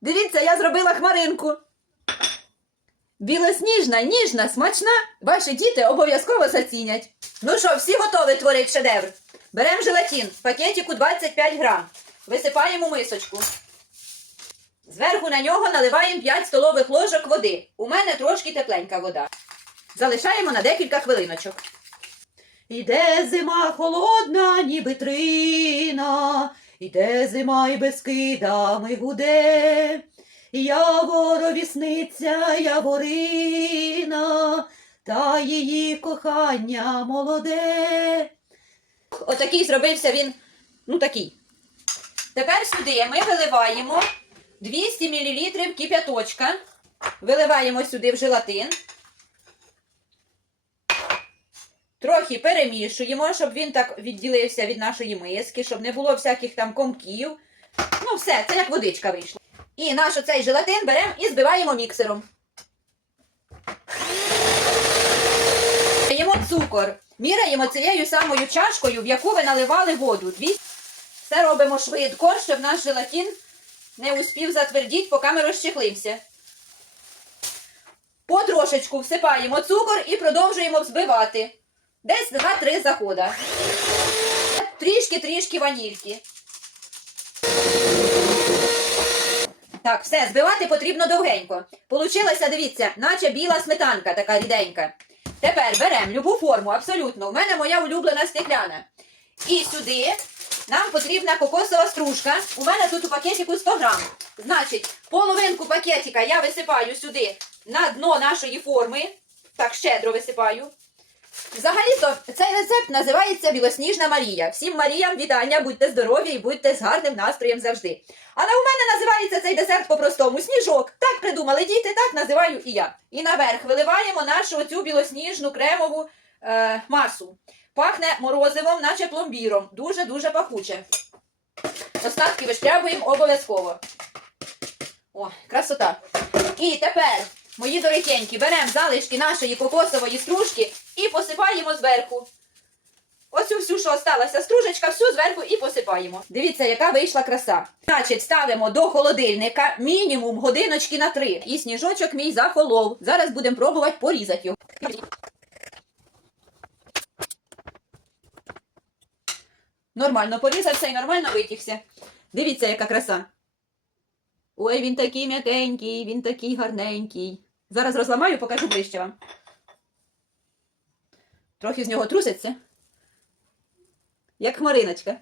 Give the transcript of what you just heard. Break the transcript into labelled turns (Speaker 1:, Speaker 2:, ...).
Speaker 1: Дивіться, я зробила хмаринку. Білосніжна, ніжна, смачна. Ваші діти обов'язково зацінять. Ну що, всі готові творити шедевр? Беремо желатин в пакетику 25 грам. Висипаємо мисочку. Зверху на нього наливаємо 5 столових ложок води. У мене трошки тепленька вода. Залишаємо на декілька хвилиночок. Іде зима холодна, ніби трина, іде зима і безкидами гуде. Яворові сниться яворина, та її кохання молоде. Отакий зробився він, ну такий. Тепер сюди ми виливаємо 200 мл кип'яточка. Виливаємо сюди в желатин. Трохи перемішуємо, щоб він так відділився від нашої миски, щоб не було всяких там комків. Ну, все, це як водичка вийшла. І наш оцей желатин беремо і збиваємо міксером. Даємо цукор. Міряємо цією самою чашкою, в яку ви наливали воду. Все робимо швидко, щоб наш желатин не успів затвердіти, поки ми розчехлимося. Потрошечку всипаємо цукор і продовжуємо взбивати. Десь 2-3 захода. Трішки-трішки ванільки. Так, все, збивати потрібно довгенько. Получилася, дивіться, наче біла сметанка, така ріденька. Тепер беремо любу форму, абсолютно. У мене моя улюблена стекляна. І сюди нам потрібна кокосова стружка. У мене тут у пакетику 100 грам. Значить, половинку пакетика я висипаю сюди на дно нашої форми. Так, щедро висипаю. Взагалі-то цей рецепт називається Білосніжна Марія. Всім Маріям вітання, будьте здорові і будьте з гарним настроєм завжди. Але у мене називається цей десерт по-простому сніжок. Так придумали діти, так називаю і я. І наверх виливаємо нашу оцю білосніжну кремову е, масу. Пахне морозивом, наче пломбіром. Дуже-дуже пахуче. Остатки вишкрябуємо обов'язково. О, красота. І тепер, мої дорогенькі, беремо залишки нашої кокосової стружки і посипаємо зверху. Оцю всю, що осталася стружечка, всю зверху і посипаємо. Дивіться, яка вийшла краса. Значить, ставимо до холодильника мінімум годиночки на три. І сніжочок мій захолов. Зараз будемо пробувати порізати його. Нормально порізався і нормально витягся. Дивіться, яка краса. Ой, він такий м'якенький, він такий гарненький. Зараз розламаю, покажу ближче вам. Трохи з нього труситься. Як хмариночка.